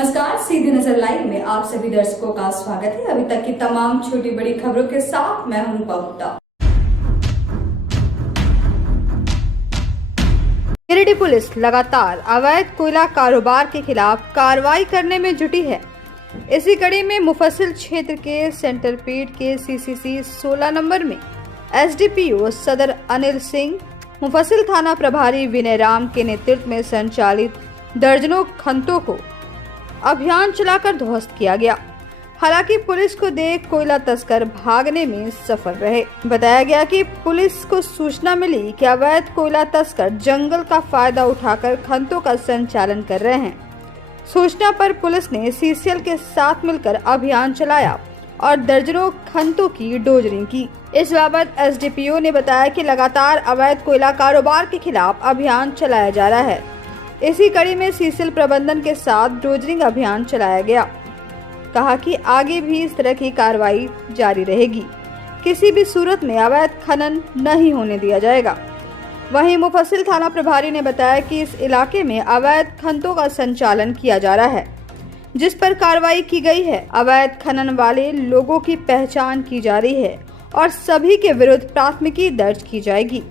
नमस्कार, सीधी नजर लाइव में आप सभी दर्शकों का स्वागत है। अभी तक की तमाम छोटी बड़ी खबरों के साथ मैं हूं रूपा गुप्ता। गिरिडीह पुलिस लगातार अवैध कोयला कारोबार के खिलाफ कार्रवाई करने में जुटी है। इसी कड़ी में मुफस्सिल क्षेत्र के सेंट्रलपीड के सीसीसी 16 नंबर में एसडीपीओ सदर अनिल सिंह, मुफस्सिल थाना प्रभारी विनय राम के नेतृत्व में संचालित दर्जनों खंतों को अभियान चलाकर ध्वस्त किया गया। हालांकि पुलिस को देख कोयला तस्कर भागने में सफल रहे। बताया गया कि पुलिस को सूचना मिली कि अवैध कोयला तस्कर जंगल का फायदा उठाकर खंतों का संचालन कर रहे हैं। सूचना पर पुलिस ने सीसीएल के साथ मिलकर अभियान चलाया और दर्जनों खंतों की डोजरिंग की। इस बाबत एसडीपीओ ने बताया कि लगातार अवैध कोयला कारोबार के खिलाफ अभियान चलाया जा रहा है। इसी कड़ी में सीसीएल प्रबंधन के साथ डोजरिंग अभियान चलाया गया। कहा कि आगे भी इस तरह की कार्रवाई जारी रहेगी। किसी भी सूरत में अवैध खनन नहीं होने दिया जाएगा। वहीं मुफस्सिल थाना प्रभारी ने बताया कि इस इलाके में अवैध खननों का संचालन किया जा रहा है, जिस पर कार्रवाई की गई है। अवैध खनन वाले लोगों की पहचान की जा रही है और सभी के विरुद्ध प्राथमिकी दर्ज की जाएगी।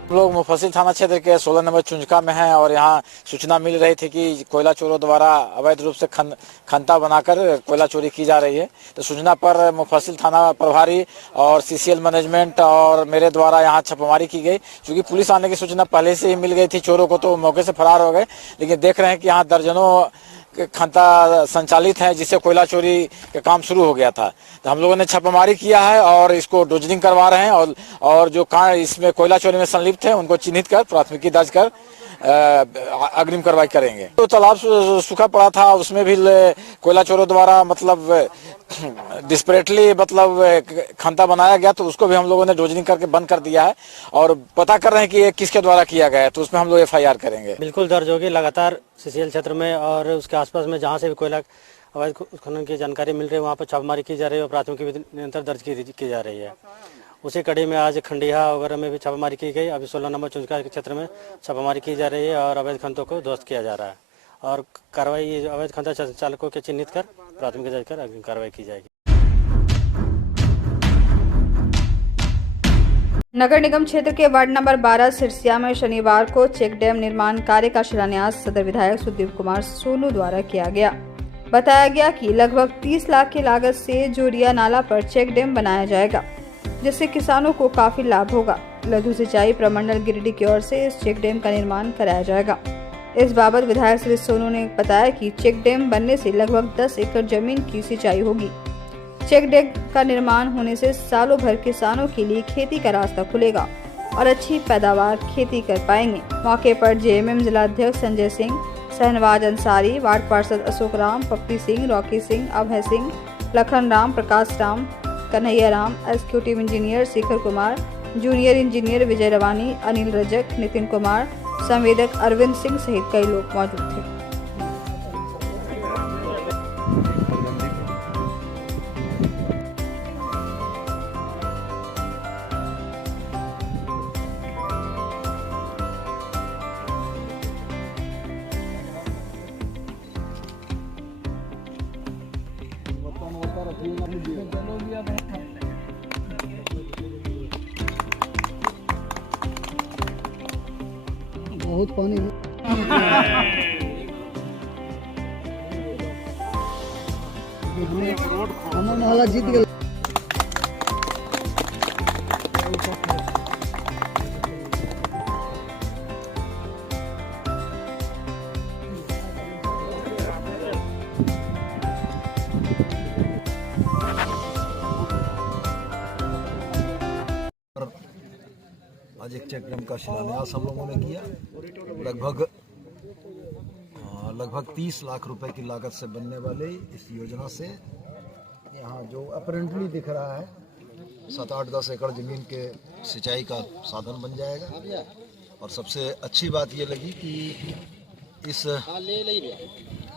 हम लोग मुफस्सिल थाना क्षेत्र के 16 नंबर चुंजका में हैं और यहाँ सूचना मिल रही थी कि कोयला चोरों द्वारा अवैध रूप से खंता बनाकर कोयला चोरी की जा रही है। तो सूचना पर मुफस्सिल थाना प्रभारी और सीसीएल मैनेजमेंट और मेरे द्वारा यहाँ छापेमारी की गई। क्योंकि पुलिस आने की सूचना पहले से ही मिल गई थी चोरों को, तो मौके से फरार हो गए। लेकिन देख रहे हैं कि यहाँ दर्जनों खंता संचालित है, जिससे कोयला चोरी का काम शुरू हो गया था। तो हम लोगों ने छापेमारी किया है और इसको डोजरिंग करवा रहे हैं और जो इसमें कोयला चोरी में संलिप्त है उनको चिन्हित कर प्राथमिकी दर्ज कर अग्रिम कार्रवाई करेंगे। तो तालाब सूखा पड़ा था, उसमें भी कोयला चोरों द्वारा डिस्परेटली खंता बनाया गया, तो उसको भी हम लोगों ने डोजरिंग करके बंद कर दिया है और पता कर रहे हैं कि ये किसके द्वारा किया गया है। तो उसमें हम लोग एफआईआर करेंगे। बिल्कुल दर्ज होगी। लगातार सीसीएल क्षेत्र में और उसके आसपास में जहाँ से भी कोयला अवैध खनन की जानकारी मिल रही है वहाँ पर छापेमारी की जा रही है और प्राथमिकी निरंतर दर्ज की जा रही है। उसी कड़ी में आज खंडिया वगैरह में भी छापेमारी की गई। अभी 16 नंबर चुंजका के क्षेत्र में छापेमारी की जा रही है और अवैध खंतों को ध्वस्त किया जा रहा है और कार्रवाई अवैध खंता चालकों के चिन्हित कर प्राथमिकी दर्ज कर अग्रिम कार्रवाई की जाएगी। नगर निगम क्षेत्र के वार्ड नंबर 12 सिरसिया में शनिवार को चेक डैम निर्माण कार्य का शिलान्यास सदर विधायक सुदीप कुमार सोनू द्वारा किया गया। बताया गया कि लगभग 30 लाख की लागत से जोरिया नाला पर चेक डैम बनाया जाएगा, जिससे किसानों को काफी लाभ होगा। लघु सिंचाई प्रमंडल गिरिडीह की ओर से इस चेक डैम का निर्माण कराया जाएगा। इस बाबत विधायक श्री सोनू ने बताया कि चेक डैम बनने से लगभग 10 एकड़ जमीन की सिंचाई होगी। चेक डैम का निर्माण होने से सालों भर किसानों के लिए खेती का रास्ता खुलेगा और अच्छी पैदावार खेती कर पाएंगे। मौके पर जेएमएम जिला अध्यक्ष संजय सिंह, शहनवाज अंसारी, वार्ड पार्षद Ashok Ram, Pappi Singh, Rocky Singh, Abhay Singh, Lakhan Ram, Prakash Ram, Kanhaiya Ram, executive engineer Shekhar Kumar, junior engineer Vijay Rawani, Anil Rajak, Nitin Kumar, संवेदक अरविंद सिंह सहित कई लोग मौजूद थे। बहुत पानी हमारा मोहल्ला जीत गया। आज एक चेक डैम का शिलान्यास हम लोगों ने किया। लगभग 30 लाख रुपए की लागत से बनने वाले इस योजना से यहाँ जो अपरेंटली दिख रहा है 7-8-10 एकड़ ज़मीन के सिंचाई का साधन बन जाएगा। और सबसे अच्छी बात ये लगी कि इस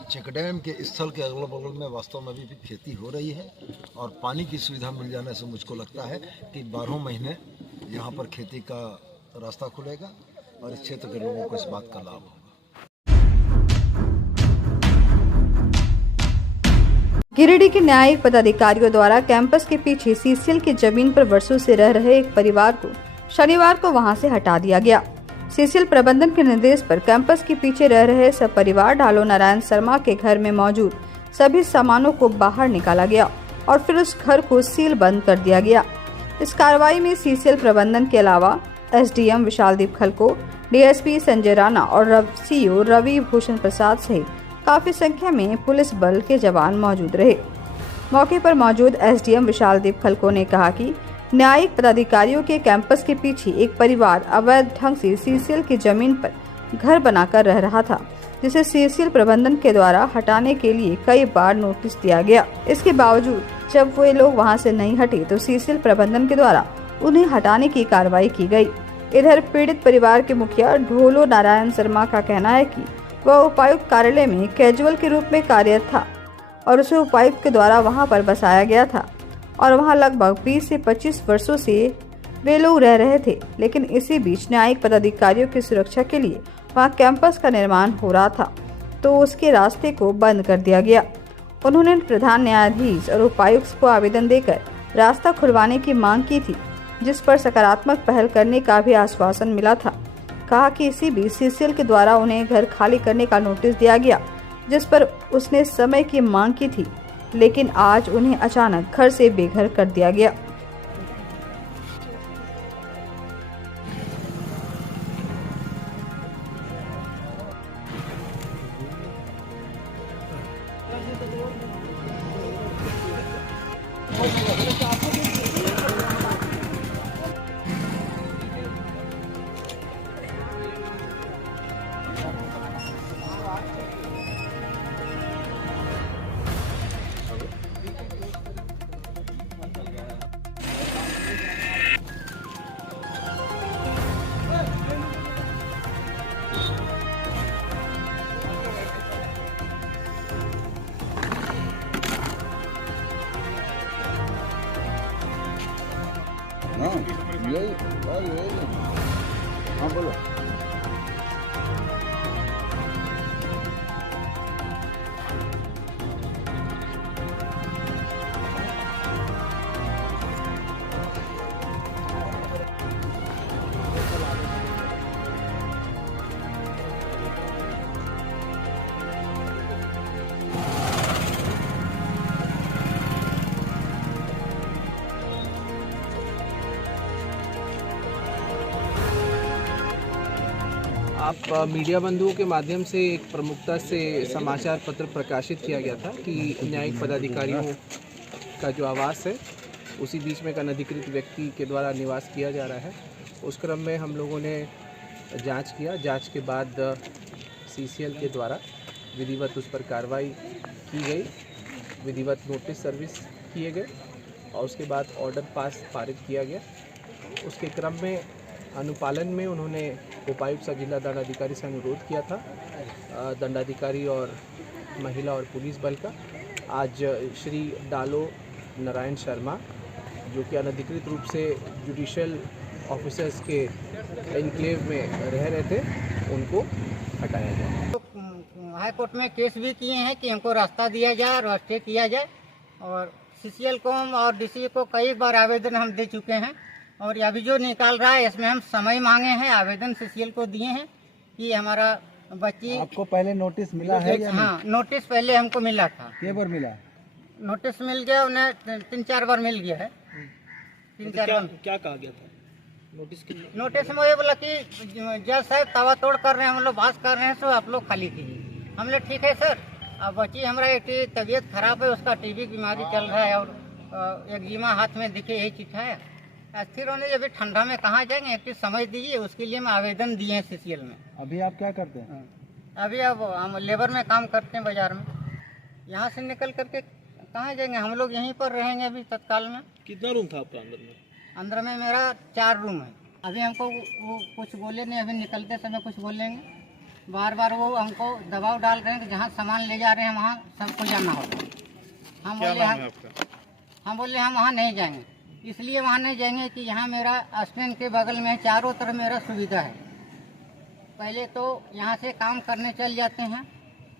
चेक डैम के स्थल के अगल बगल में वास्तव में भी खेती हो रही है और पानी की सुविधा मिल जाने से मुझको लगता है कि 12 महीने यहाँ पर खेती का रास्ता खुलेगा और इस क्षेत्र के लोगों को इस बात का लाभ होगा। गिरिडीह के न्यायिक पदाधिकारियों द्वारा कैंपस के पीछे सीसीएल की जमीन पर वर्षों से रह रहे एक परिवार को शनिवार को वहां से हटा दिया गया। सीसीएल प्रबंधन के निर्देश पर कैंपस के पीछे रह रहे सब परिवार ढालो नारायण शर्मा के घर में मौजूद सभी सामानों को बाहर निकाला गया और फिर उस घर को सील बंद कर दिया गया। इस कार्रवाई में सीसीएल प्रबंधन के अलावा एसडीएम विशालदीप खलको, डीएसपी संजय राणा और सीईओ रवि भूषण प्रसाद सहित काफी संख्या में पुलिस बल के जवान मौजूद रहे। मौके पर मौजूद एसडीएम विशालदीप खलको ने कहा कि न्यायिक पदाधिकारियों के कैंपस के पीछे एक परिवार अवैध ढंग से सीसीएल की जमीन पर घर बनाकर रह रहा था, जिसे सीसीएल प्रबंधन के द्वारा हटाने के लिए कई बार नोटिस दिया गया। इसके बावजूद जब वे लोग वहां से नहीं हटे तो सीसीएल प्रबंधन के द्वारा उन्हें हटाने की कार्रवाई की गई। इधर पीड़ित परिवार के मुखिया ढोलो नारायण शर्मा का कहना है कि वह उपायुक्त कार्यालय में कैजुअल के रूप में कार्यरत था और उसे उपायुक्त के द्वारा वहां पर बसाया गया था और वहां लगभग 20 से 25 वर्षों से वे लोग रह रहे थे। लेकिन इसी बीच न्यायिक पदाधिकारियों की सुरक्षा के लिए वहां कैंपस का निर्माण हो रहा था तो उसके रास्ते को बंद कर दिया गया। उन्होंने प्रधान न्यायाधीश और उपायुक्त को आवेदन देकर रास्ता खुलवाने की मांग की थी, जिस पर सकारात्मक पहल करने का भी आश्वासन मिला था। कहा कि इसी बीच सीसीएल के द्वारा उन्हें घर खाली करने का नोटिस दिया गया, जिस पर उसने समय की मांग की थी, लेकिन आज उन्हें अचानक घर से बेघर कर दिया गया। हाँ बोलो। आप मीडिया बंधुओं के माध्यम से एक प्रमुखता से समाचार पत्र प्रकाशित किया गया था कि न्यायिक पदाधिकारियों का जो आवास है उसी बीच में एक अनधिकृत व्यक्ति के द्वारा निवास किया जा रहा है। उस क्रम में हम लोगों ने जांच किया। जांच के बाद सीसीएल के द्वारा विधिवत उस पर कार्रवाई की गई, विधिवत नोटिस सर्विस किए गए और उसके बाद ऑर्डर पारित किया गया। उसके क्रम में अनुपालन में उन्होंने उपायुक्त सह जिला दंडाधिकारी से अनुरोध किया था, दंडाधिकारी और महिला और पुलिस बल का। आज श्री ढालो नारायण शर्मा जो कि अनधिकृत रूप से जुडिशियल ऑफिसर्स के एनक्लेव में रह रहे थे, उनको हटाया गया। हाई कोर्ट में केस भी किए हैं कि हमको रास्ता दिया जाए और स्टे किया जाए, और सीसीएल को और डीसी को कई बार आवेदन हम दे चुके हैं और अभी जो निकाल रहा है इसमें हम समय मांगे हैं, आवेदन सीसीएल को दिए हैं कि हमारा बच्ची। आपको पहले नोटिस मिला है या नहीं? हाँ, नोटिस पहले हमको मिला था। कितने बार मिला? नोटिस मिल गया, उन्हें 3-4 बार मिल गया है। 3-4 बार। क्या कहा गया था नोटिस में? ये बोला कि जज साहब तावा तोड़ कर रहे हैं, हम लोग बात कर रहे हैं, तो आप लोग खाली कीजिए। हमने ठीक है सर। अब बच्ची हमारा एक तबीयत खराब है, उसका टीबी बीमारी चल रहा है और एक्जिमा हाथ में दिखे यही चिट्ठा है। अस्थिर होने अभी ठंडा में कहाँ जाएंगे, एक समय दीजिए, उसके लिए हम आवेदन दिए हैं सीसीएल में। अभी आप क्या करते हैं? अभी अब हम लेबर में काम करते हैं बाजार में। यहाँ से निकल करके कहाँ जाएंगे, हम लोग यहीं पर रहेंगे अभी तत्काल में। कितना रूम था आपका अंदर में? अंदर में मेरा 4 रूम है। अभी हमको वो कुछ बोले नहीं, अभी निकलते समय कुछ बोलेंगे। बार बार वो हमको दबाव डाल रहे हैं कि जहाँ सामान ले जा रहे हैं वहाँ सबको जाना होगा। हम बोले हम वहाँ नहीं जाएंगे। इसलिए वहाँ नहीं जाएंगे कि यहाँ मेरा स्टैंड के बगल में चारों तरफ मेरा सुविधा है। पहले तो यहाँ से काम करने चल जाते हैं,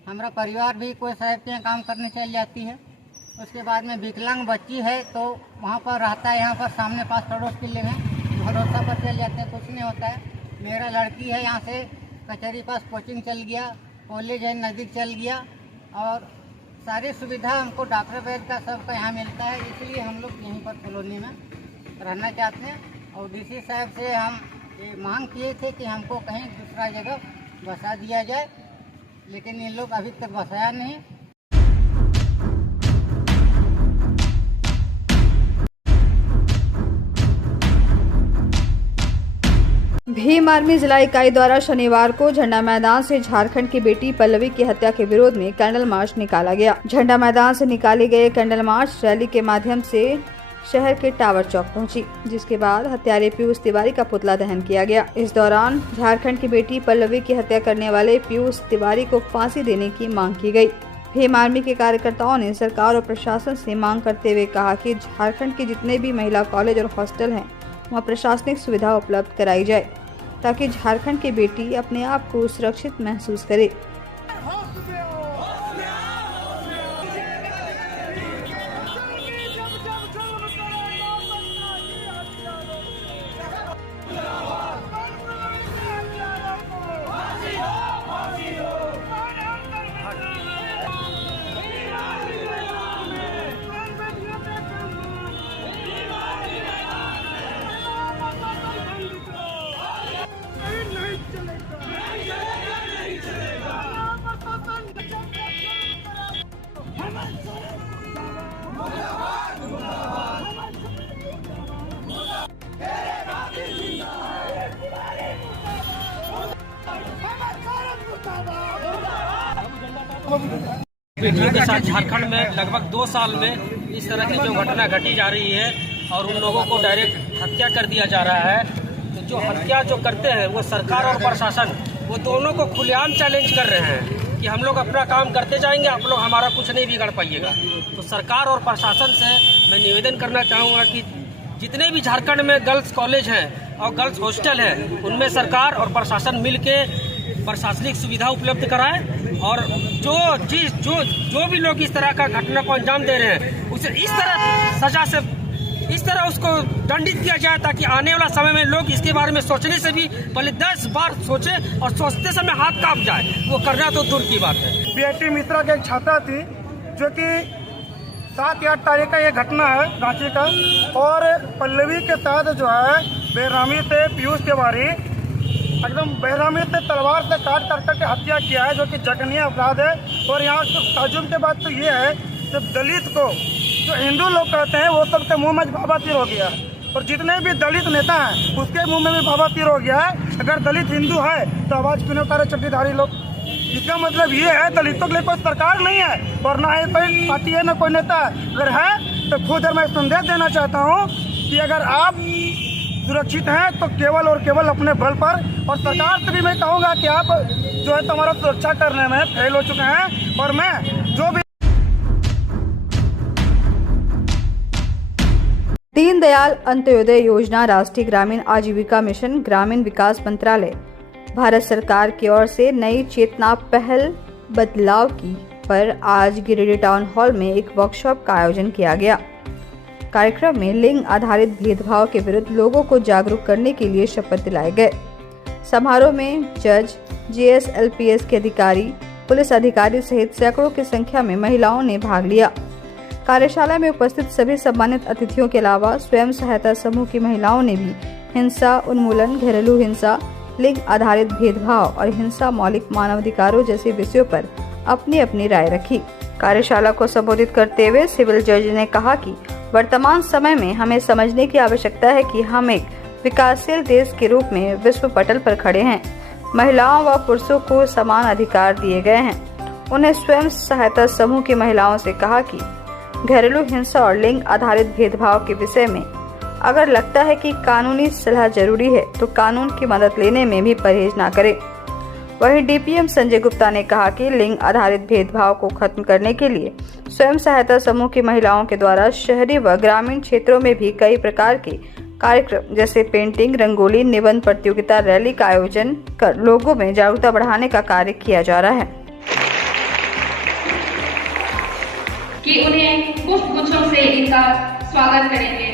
हमारा परिवार भी कोई साहब के यहाँ काम करने चल जाती है। उसके बाद में विकलांग बच्ची है तो वहाँ पर रहता है, यहाँ पर सामने पास पड़ोस के लिए भरोसा पर चल जाते हैं, कुछ नहीं होता है। मेरा लड़की है यहाँ से कचहरी पास कोचिंग चल गया, कॉलेज है नज़दीक चल गया, और सारी सुविधा हमको डॉक्टर वैद्य का सबका यहाँ मिलता है। इसलिए हम लोग यहीं पर कॉलोनी में रहना चाहते हैं। और डीसी साहब से हम ये मांग किए थे कि हमको कहीं दूसरा जगह बसा दिया जाए, लेकिन ये लोग अभी तक बसाया नहीं। भीम आर्मी जिला इकाई द्वारा शनिवार को झंडा मैदान से झारखंड की बेटी पल्लवी की हत्या के विरोध में कैंडल मार्च निकाला गया। झंडा मैदान से निकाली गई कैंडल मार्च रैली के माध्यम से शहर के टावर चौक पहुंची, जिसके बाद हत्यारे पीयूष तिवारी का पुतला दहन किया गया। इस दौरान झारखंड की बेटी पल्लवी की हत्या करने वाले पीयूष तिवारी को फांसी देने की मांग की गई। भीम आर्मी के कार्यकर्ताओं ने सरकार और प्रशासन से मांग करते हुए कहा कि झारखंड के जितने भी महिला कॉलेज और हॉस्टल हैं वहाँ प्रशासनिक सुविधा उपलब्ध कराई जाए, ताकि झारखंड की बेटी अपने आप को सुरक्षित महसूस करे। बेटियों के साथ झारखंड में लगभग 2 साल में इस तरह की जो घटना घटी जा रही है और उन लोगों को डायरेक्ट हत्या कर दिया जा रहा है, तो जो हत्या जो करते हैं वो सरकार और प्रशासन वो दोनों को खुलेआम चैलेंज कर रहे हैं कि हम लोग अपना काम करते जाएंगे, आप लोग हमारा कुछ नहीं बिगाड़ पाइएगा। तो सरकार और प्रशासन से मैं निवेदन करना चाहूँगा कि जितने भी झारखंड में गर्ल्स कॉलेज हैं और गर्ल्स हॉस्टल हैं उनमें सरकार और प्रशासन मिलके प्रशासनिक सुविधा उपलब्ध कराए, और जो भी लोग इस तरह का घटना को अंजाम दे रहे हैं उसे इस तरह सजा से इस तरह उसको दंडित किया जाए, ताकि आने वाला समय में लोग इसके बारे में सोचने से भी पहले 10 बार सोचे और सोचते समय हाथ कांप जाए, वो करना तो दूर की बात है। बीएटी मिश्रा की एक छात्रा थी जो कि 7 या 8 तारीख का ये घटना है रांची का, और पल्लवी के साथ जो है बेरहमी से पीयूष तिवारी एकदम बेरहमी से तलवार से काट करके हत्या किया है, जो कि जघन्य अपराध है। और यहाँ ताजुब के बात तो ये है कि दलित को जो हिंदू लोग कहते हैं वो सबके मुंह में भावातीर हो गया है, और जितने भी दलित नेता हैं उसके मुंह में भी भावातीर हो गया है। अगर दलित हिंदू है तो आवाज क्यों करे चड्डीधारी लोग? इसका मतलब ये है दलितों के लिए कोई सरकार नहीं है और ना ही कोई पार्टी है ना कोई नेता है। अगर है तो खुद मैं संदेश देना चाहता हूँ कि अगर आप सुरक्षित हैं तो केवल और केवल अपने बल पर, और सरकार से भी मैं कहूँगा कि आप जो है तुम्हारा सुरक्षा करने में फेल हो चुके हैं। और मैं जो भी दीनदयाल अंत्योदय योजना राष्ट्रीय ग्रामीण आजीविका मिशन ग्रामीण विकास मंत्रालय भारत सरकार की ओर से नई चेतना पहल बदलाव की पर आज गिरिडीह टाउन हॉल में एक वर्कशॉप का आयोजन किया गया। कार्यक्रम में लिंग आधारित भेदभाव के विरुद्ध लोगों को जागरूक करने के लिए शपथ दिलाए गए। समारोह में जज, GSLPS के अधिकारी, पुलिस अधिकारी सहित सैकड़ों की संख्या में महिलाओं ने भाग लिया। कार्यशाला में उपस्थित सभी सम्मानित अतिथियों के अलावा स्वयं सहायता समूह की महिलाओं ने भी हिंसा उन्मूलन, घरेलू हिंसा, लिंग आधारित भेदभाव और हिंसा मौलिक मानवाधिकारों जैसे विषयों पर अपनी अपनी राय रखी। कार्यशाला को संबोधित करते हुए सिविल जज ने कहा कि वर्तमान समय में हमें समझने की आवश्यकता है कि हम एक विकासशील देश के रूप में विश्व पटल पर खड़े हैं। महिलाओं व पुरुषों को समान अधिकार दिए गए हैं। उन्हें स्वयं सहायता समूह की महिलाओं से कहा कि घरेलू हिंसा और लिंग आधारित भेदभाव के विषय में अगर लगता है कि कानूनी सलाह जरूरी है तो कानून की मदद लेने में भी परहेज न करें। वहीं डीपीएम संजय गुप्ता ने कहा कि लिंग आधारित भेदभाव को खत्म करने के लिए स्वयं सहायता समूह की महिलाओं के द्वारा शहरी व ग्रामीण क्षेत्रों में भी कई प्रकार के कार्यक्रम जैसे पेंटिंग, रंगोली, निबंध प्रतियोगिता, रैली का आयोजन कर लोगों में जागरूकता बढ़ाने का कार्य किया जा रहा है कि उन्हें पुष्प गुच्छों से इनका स्वागत करेंगे,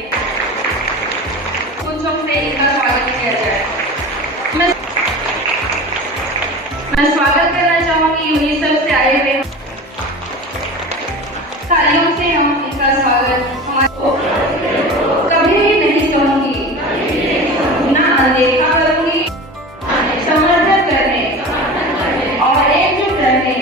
गुच्छों से इनका स्वागत किया जाए। मैं स्वागत करना चाहूंगी यूनिसेफ से आए हुए तालियों से हम इनका स्वागत कभी भी नहीं कहूंगी, ना अनदेखा करूंगी, समर्थन करने और एकजुट रहने।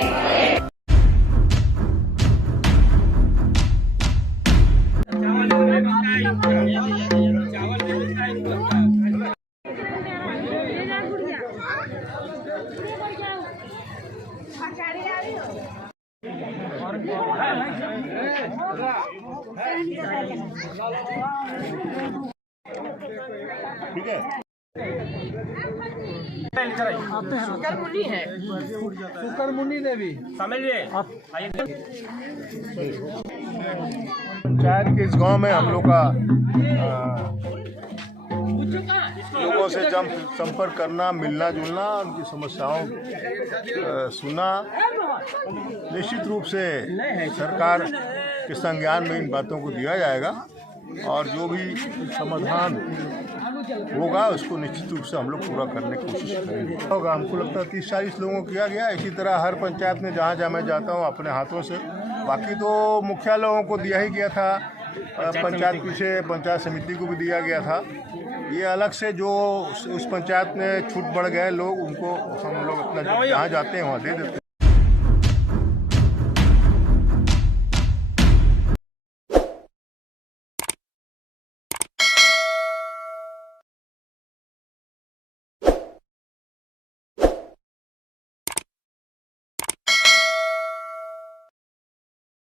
ठीक है। सुकरमुनि देवी पंचायत के इस गांव में हम लोग का लोगों से जब संपर्क करना, मिलना जुलना, उनकी समस्याओं सुना, निश्चित रूप से सरकार के संज्ञान में इन बातों को दिया जाएगा और जो भी समाधान होगा उसको निश्चित रूप से हम लोग पूरा करने की कोशिश करेंगे। होगा हमको लगता है 30-40 लोगों को किया गया। इसी तरह हर पंचायत में जहाँ जहाँ मैं जाता हूँ अपने हाथों से, बाकी तो मुखिया लोगों को दिया ही गया था, पंचायत पीछे पंचायत समिति को भी दिया गया था। ये अलग से जो उस पंचायत में छूट बढ़ गए लोग, उनको हम लोग अपना जहाँ जाते हैं वहाँ दे देते हैं।